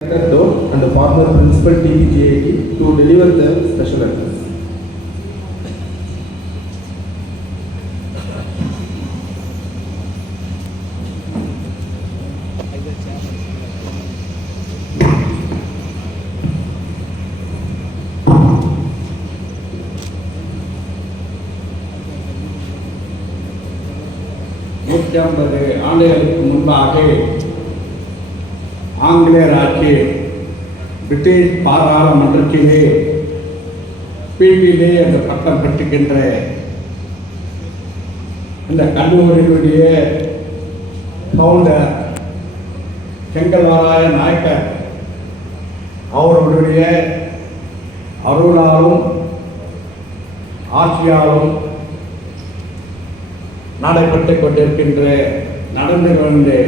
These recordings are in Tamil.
Though and the former principal TPGAT to deliver the special address. நூற்றி ஐம்பது ஆண்டுகளுக்கு முன்பாக ஆங்கிலேயர் ஆட்சி பிரிட்டிஷ் பாராளுமன்றத்திலே பிபிலே என்ற பட்டம் பெற்றுக்கின்ற இந்த கல்லூரியினுடைய ஃபவுண்டர் செங்கல்வாராய நாயக்கர் அவர்களுடைய அருளாலும் ஆட்சியாலும் நடைபெற்று கொண்டிருக்கின்ற நடந்து கொண்டு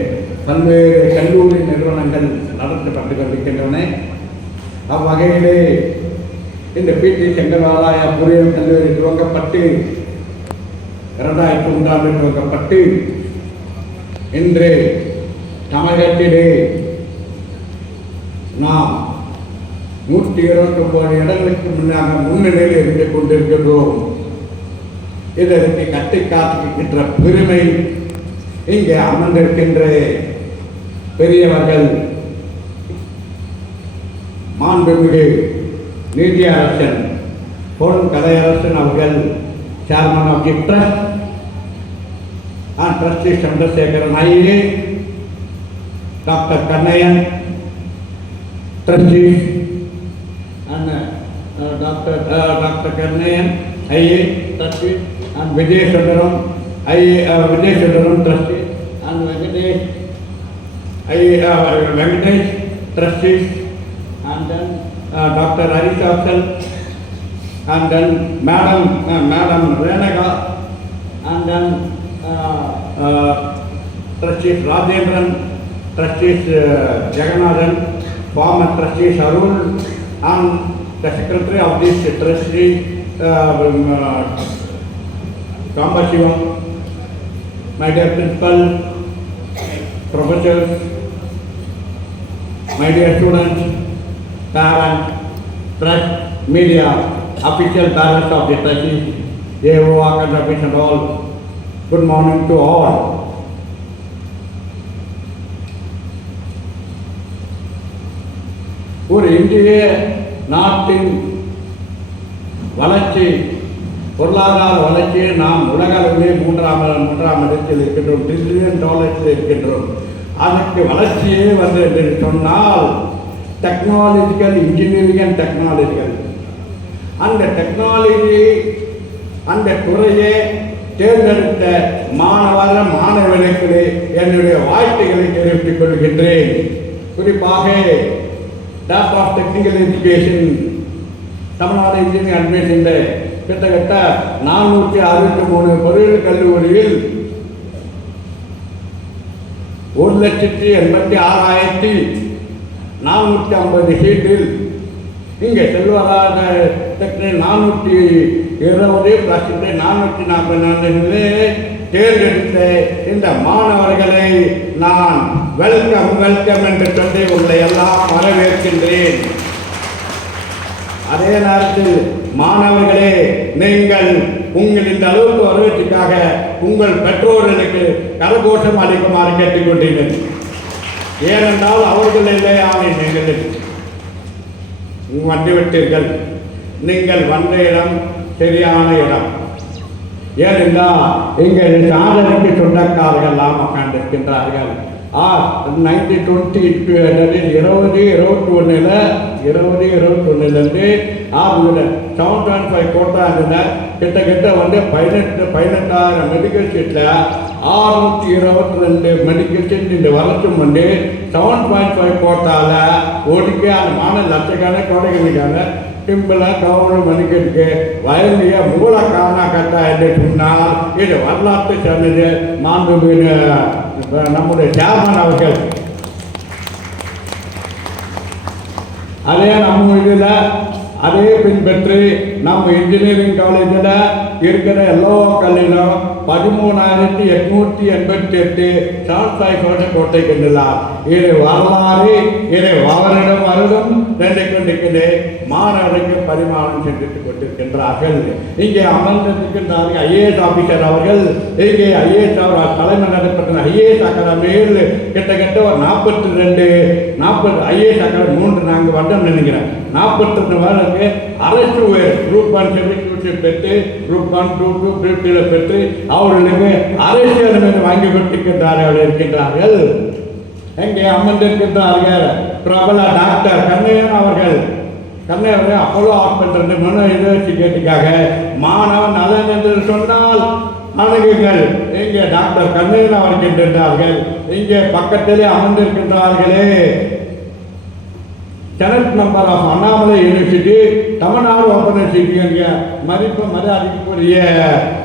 பல்வேறு கல்லூரி நிறுவனங்கள் நடத்தப்பட்டு கொண்டிருக்கின்றன. அவ்வகையிலே இந்த பிடி செங்கல்வாராய பொறியியல் கல்லூரி துவங்கப்பட்டு இரண்டாயிரத்தி ஒன்றாம் ஆண்டு துவங்கப்பட்டு இன்று தமிழகத்திலே நாம் நூற்றி இருபத்தி ஒன்பது இடங்களுக்கு முன்னாக முன்னிலையில் இருந்து கொண்டிருக்கின்றோம். இதற்கு கட்டி காத்துக்கின்ற பெருமை இங்கே அமர்ந்திருக்கின்ற. பெரியவர்கள் மாண்புமிகு நீதியரசன் பொன் கலையரசன் அவர்கள் chairman of the trust and trustee Chandrasekaran IA doctor Kannaiyan trustee and doctor doctor Kannaiyan IA trustee and Vijay Sundaram IA Vijay Sundaram trustee. And Venkatesh I uh, Venkatesh, trustees, and then uh, Dr. Harishasan, and then Madam uh, Madam Renaga, and then uh, uh, trustees Rajendran, trustees uh, Jagannathan, former trustees Arun, and the secretary of this trustee, uh, um, uh, my dear principal, professors, my dear students, parents, press, media, official parents of the trustees, AO, academics and all, good morning to all. ஒரு இந்திய நாட்டின் வளர்ச்சி பொருளாதார வளர்ச்சியை நாம் உலக அளவிலே மூன்றாம் மூன்றாம் இடத்தில் இருக்கின்றோம் ட்ரில்லியன் டாலர்ஸில் இருக்கின்றோம் அதற்கு வளர்ச்சியே வந்து என்று சொன்னால் டெக்னாலஜிக்கல் இன்ஜினியரிங் அண்ட் டெக்னாலஜிக்கல் அந்த டெக்னாலஜி அந்த துறையை தேர்ந்தெடுத்த மாணவர மாணவர்களுக்கு என்னுடைய வாழ்த்துக்களை தெரிவித்துக் கொள்கின்றேன். குறிப்பாக top of technical education Tamil Nadu engineering admission கிட்டத்தட்ட நானூற்றி அறுபத்தி மூணு பொறியியல் கல்லூரியில் ஒரு லட்சத்தி எண்பத்தி ஆறாயிரத்தி நானூற்றி ஐம்பது சீட்டில் இங்கே செல்வராக நானூற்றி இருபது பிளஸ் நானூற்றி நாற்பது நான்கு தேர்ந்தெடுத்த இந்த மாணவர்களை நான் வெல்கம் வெல்கம் என்று சொல்லி உங்களை எல்லாம் வரவேற்கின்றேன். அதே நேரத்தில் மாணவர்களே நீங்கள் உங்கள் இந்த அளவுக்கு வருவதற்காக உங்கள் பெற்றோர்களுக்கு கரகோஷம் அளிக்குமாறு கேட்டுக்கொண்டீர்கள். ஏனென்றால் அவர்கள் இல்லை ஆணை நீங்கள் வந்துவிட்டீர்கள் நீங்கள் வந்த இடம் சரியான இடம். ஏனென்றால் எங்கள் சாதனைக்கு சொந்தக்காரர்கள் எல்லாம் உட்கார்ந்திருக்கின்றார்கள். ஆ நைன்டி டுவெண்ட்டி இருபது இருபத்தி ஒன்றில் இருபது இருபத்தி ஒன்றுலேருந்து ஆறு செவன் பாயிண்ட் ஃபைவ் கோட்டா இருந்தேன் கிட்டத்தட்ட வந்து பதினெட்டு பதினெட்டாயிரம் மெடிக்கல் சீட்டில் ஆறுநூற்றி இருபத்தி ரெண்டு மெடிக்கல் சீட் இந்த வருஷம் வந்து செவன் பாயிண்ட் ஃபைவ் கோட்டாவில் ஓடிக்கு அந்த மாநில லட்சக்கணக்கான கோடைகளுக்கான சிம்பிளாக கவர்மெண்ட் மணிக்கு வயலிய மூல காரணக்கத்தா என்று சொன்னால் இது வரலாற்று சொன்னது மாண்புமிகு நம்முடைய சேர்மன் அவர்கள் அதே நம்ம இதில் அதே பின்பற்றி நம்ம இன்ஜினியரிங் காலேஜில் இருக்கிற எல்லா கல்லிலும் பதிமூணாயிரத்தி எட்நூத்தி எண்பத்தி எட்டு சான்சாய்கோட்டை கோட்டை கண்டுள்ளார். இது வரலாறு இதை வருடம் வருடம் நின்று கொண்டிருக்கிறது மாணவருக்கு பரிமாணம் சென்றுட்டு கொண்டிருக்கின்றார்கள். இங்கே அமர்ந்திருக்கின்றார்கள் ஐஏஎஸ் ஆபீசர் அவர்கள். இங்கே ஐஏஎஸ் அவர் தலைமை நடைபெற்ற ஐஏஎஸ் அகாடமியில் கிட்டத்தட்ட ஒரு நாற்பத்தி ரெண்டு நாற்பது ஐஏஎஸ் அகாடமி மூன்று நான்கு வருடம் நினைக்கிறேன். நாற்பத்தி ரெண்டு வருடத்துக்கு அரசு குரூப் ஒன் சர்டிஃபிகேட் பெற்று group one two two group டூல பெற்று அவர்களுமே அரசியல் வாங்கி கொண்டிருக்கின்றார்கள் இருக்கின்றார்கள். எங்கே அமர்ந்திருக்கின்றார்கள் பிரபல டாக்டர் கண்ணையன் அவர்கள். கண்ணையன் அப்போலோ ஹாஸ்பிட்டல் மனு யூனிவர்சிட்டிக்காக மாணவன் நலன் என்று சொன்னால் அணுகுங்கள். இங்கே டாக்டர் கண்ணையன் அவர்கள் இருக்கின்றார்கள். இங்கே பக்கத்திலே அமர்ந்திருக்கின்றார்களே. Tenet number of Annamalai university Tamil Nadu open university என்கிற மதிப்பு மரியாதைக்குரிய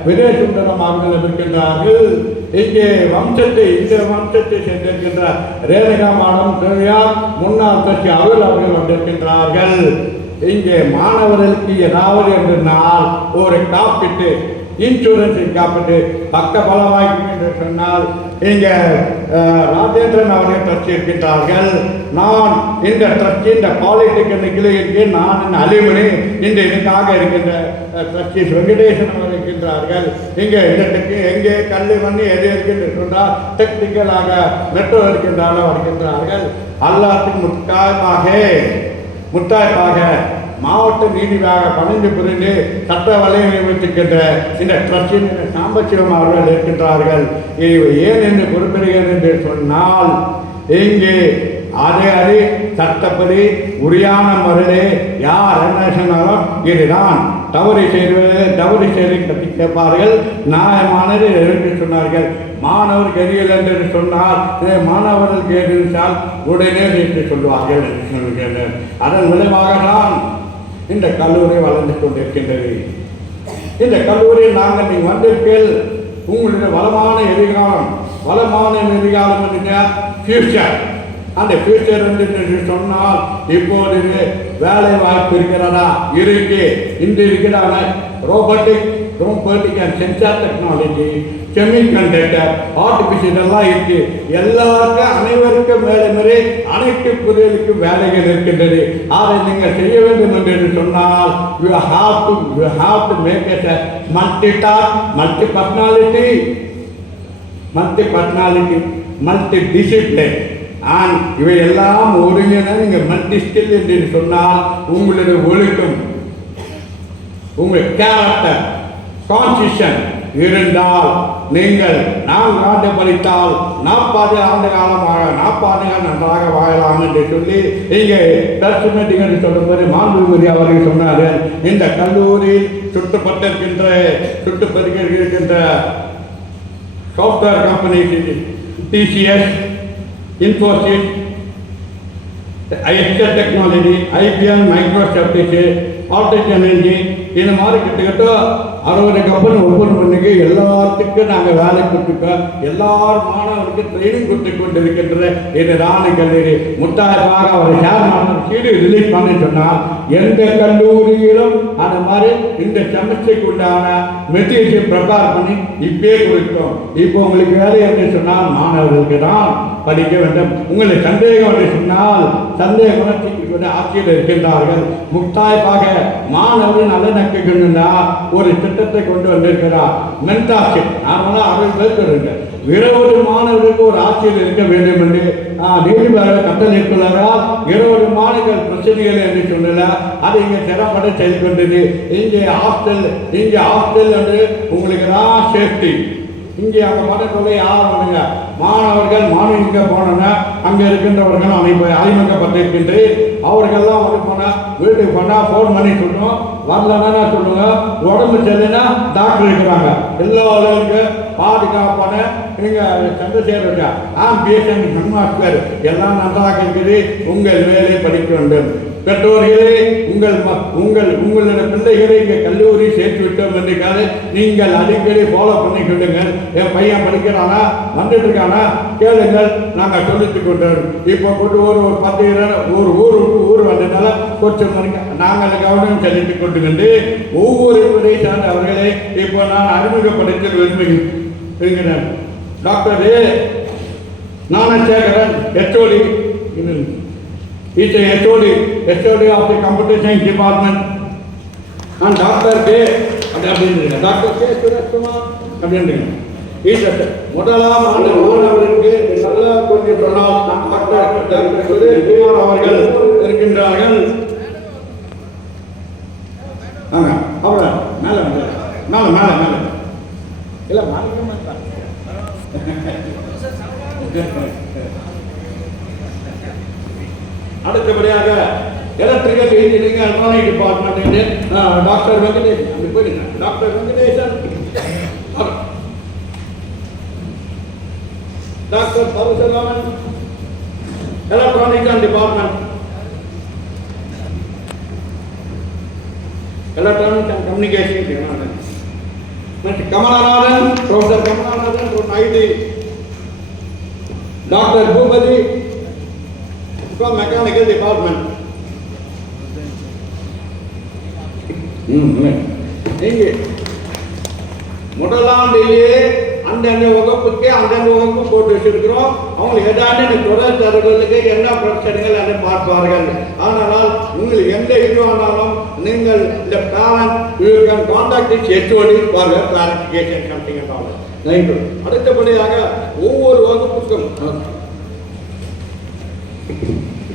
விஜய சுந்தரம் அவர்கள் இருக்கின்றார்கள். இங்கே வம்சத்தை இந்த வம்சத்தை சேர்ந்திருக்கின்ற ரேணுகா மாடம் திருவிழா முன்னாள் கட்சி அருள் அவர்கள் வந்திருக்கின்றார்கள். இங்கே மாணவர்களுக்கு ஏதாவது என்று நாள் ஒரு காப்பீட்டு இன்சூரன்ஸ் காப்பீட்டு பக்க பலவாய்ப்பு என்று சொன்னால் இங்கே ராஜேந்திரன் அவர்கள் ட்ரஸ்ட் இருக்கின்றார்கள் நான் இந்த ட்ரஸ்ட் இந்த பாலிடெக்னிக் இருக்கேன் நான் இந்த அலிமணி இந்த எனக்காக இருக்கின்ற ட்ரஸ்டி வெங்கடேசன் அவர்கள் இருக்கின்றார்கள். இங்கே இடத்துக்கு எங்கே கல்வி பண்ணி எது இருக்கின்ற சொன்னால் டெக்னிக்கலாக மெட்ரோ இருக்கின்றாலும் வருகின்றார்கள் எல்லாத்துக்கும் முத்தாயமாக முத்தாய்ப்பாக மாவட்ட நீதிவாக பணிந்து புரிந்து சட்ட வலையை நியமித்திருக்கின்ற இந்த ட்ரஸ்டின் சாம்பசிவம் அவர்கள் இருக்கின்றார்கள். இவை ஏன் என்று குறிப்பிடுகிறேன் என்று சொன்னால் இங்கே அதே அது சட்டப்படி உரியான முறையிலே யார் என்ன சொன்னாலும் இதுதான். தவறு செய்வது தவறு செய்து பற்றி கேட்பார்கள். நியாயமானது என்று சொன்னார்கள். மாணவர் கெரியல் என்று சொன்னால் இதை மாணவர்கள் கேட்டிருந்தால் உடனே என்று சொல்லுவார்கள் என்று சொல்லுகிறார்கள் அதன் விளைவாக தான் இந்த கல்லூரி வளர்ந்து கொண்டிருக்கின்றது. இந்த கல்லூரியில் நாங்கள் நீங்கள் வந்திருப்பீர்கள் உங்களுடைய வளமான எதிர்காலம் வளமான எதிர்காலம் என்கிற ஃபியூச்சர் அந்த ஃபியூச்சர் என்று சொன்னால் இப்போது வேலை வாய்ப்பு இருக்கிறதா? இருக்கு. இன்று இருக்கிறான robotic robotic and sensor technology semiconductor artificial எல்லாம் இருக்கு. எல்லாருக்கும் அனைவருக்கும் வேலை மாதிரி அனைத்து புதியலுக்கும் வேலைகள் இருக்கின்றது. அதை நீங்கள் செய்ய வேண்டும் என்று சொன்னால் you have to you have to make it multi task multi personality multi personality multi discipline and இவை எல்லாம் ஒருங்கின நீங்கள் என்று சொன்னால் உங்களுடைய ஒழுக்கம். உங்கள் கேரக்டர் கான்சிஷன் இருந்தால் நீங்கள் நான் நாட்டை படித்தால் நாற்பது ஆண்டு காலமாக நாற்பது ஆண்டுகள் நன்றாக வாழலாம் என்று சொல்லி இங்கே டஸ்ட் என்று சொல்லும்போது மாண்புமிகு அவர்கள் சொன்னார்கள். இந்த கல்லூரியில் சுட்டுப்பட்டிருக்கின்ற சுட்டுப்பட்டிருக்கின்ற software company TCS Infosys, IHL Technology, IBM, Microsoft, all the energy இந்த மாதிரி கிட்டத்தட்ட அறுபது கம்பெனி ஒவ்வொரு பண்ணிக்கு எல்லாத்துக்கும் நாங்கள் வேலை கொடுத்துருக்கோம் எல்லார் மாணவருக்கு ட்ரைனிங் கொடுத்து கொண்டு இருக்கின்ற இது ராணி கல்லூரி முத்தாய்ப்பாக அவர் ஷேர் மாணவர் கீழே ரிலீஸ் பண்ணி சொன்னால் எந்த கல்லூரியிலும் அந்த மாதிரி இந்த செமஸ்டருக்கு உண்டான மெட்டீரியல் ப்ரிப்பேர் பண்ணி இப்பயே கொடுத்தோம். இப்போ உங்களுக்கு வேலை என்று சொன்னால் மாணவர்களுக்கு தான் படிக்க வேண்டும். உங்களை சந்தேகம் என்று சொன்னால் சந்தேக உணர்ச்சிக்கு ஆட்சியில் இருக்கின்றார்கள். முத்தாய்ப்பாக மாணவர்கள் நல்ல நல்லிணக்குகின்றா ஒரு திட்டத்தை கொண்டு வந்திருக்கிறார் மென்டாஷிப் நார்மலாக அறுபது பேருக்கு இருக்கு இருபது மாணவர்களுக்கு ஒரு ஆட்சியில் இருக்க வேண்டும் என்று நீதிமன்ற நீதிபதி கட்டளை இருபது மாணவர்கள் பிரச்சனைகள் என்று சொல்லல. அது இங்கே திறம்பட செயல்பட்டது இங்கே ஹாஸ்டல் இங்கே ஹாஸ்டல் என்று உங்களுக்கு தான் சேஃப்டி இங்கே அந்த மதத்தொலை ஆரம்பிங்க மாணவர்கள் மாணவிங்க போனோன்னா அங்கே இருக்கின்றவர்கள் அமைப்பு அறிமுகப்பட்டிருக்கின்று அவர்கள்லாம் வந்து போனால் வீட்டுக்கு போனால் ஃபோன் பண்ணி சொல்லணும் வரலன்னா சொல்லுங்க? உடம்பு சரியில்லைன்னா டாக்டர் இருக்கிறாங்க. எல்லா பாதுகாப்பான நீங்கள் சந்திரசேகர் ஆ பிஎஸ்என் ஹெட்மாஸ்டர் எல்லாம் நன்றாக இருக்குது உங்கள் வேலை படிக்க வேண்டும். பெற்றோர்களே உங்கள் ம- உங்கள் உங்களுடைய பிள்ளைகளை இங்கே கல்லூரி சேர்த்து விட்டோம் என்றால் நீங்கள் அடிக்கடி ஃபாலோ பண்ணிக்கிடுங்கள் என் பையன் படிக்கிறானா? வந்துட்டு இருக்கானா கேளுங்கள். நாங்கள் சொல்லிட்டு கொண்டோம். இப்போ கொண்டு ஒரு ஒரு பத்து ஒரு ஊர் விட்டு ஊர் வந்ததுனால கொஞ்சம் மணிக்கு நாங்கள் கவனம் செலுத்திக் கொண்டு ஒவ்வொரு முறை சார்ந்த அவர்களே இப்போ நான் அறிமுகப்படுத்த விரும்புகிறேன். Doctor A. Gnanasekaran is HOD HOD of the computer science department நான் டாக்டர் கே அப்படி அப்படின்னு டாக்டர் கே சுரேஷ்குமார் அப்படின்னு ஈஸ்வர் முதலாம் ஆண்டு மாணவருக்கு நல்லா கொஞ்சம் சொன்னால் டாக்டர் டாக்டர் சுரேஷ்குமார் அவர்கள் இருக்கின்றார்கள் ஆங்க அவர மேல மேல மேல மேல மேல இல்ல அடுத்தபடியாக electrical engineering electronic department doctor Venkatesh அப்படி போயிடுங்க. Doctor Venkatesan our. Doctor Parasuraman electronic and department electronic and communication department Kamalanathan professor Kamalanathan ஒரு IT. Doctor Boopathi from mechanical department. நீங்க முதலாண்டிலேயே அந்தந்த வகுப்புக்கு அந்தந்த வகுப்பு போட்டு வச்சிருக்கிறோம். அவங்க ஏதாவது தொடர் தரவுகளுக்கு என்ன பிரச்சனைகள் என்று பார்ப்பார்கள். ஆனால் உங்களுக்கு எந்த இதுவானாலும் நீங்கள் இந்த parent you can contact is HOD for clarification something and அடுத்தபடியாக ஒவ்வொரு வகுப்புக்கும்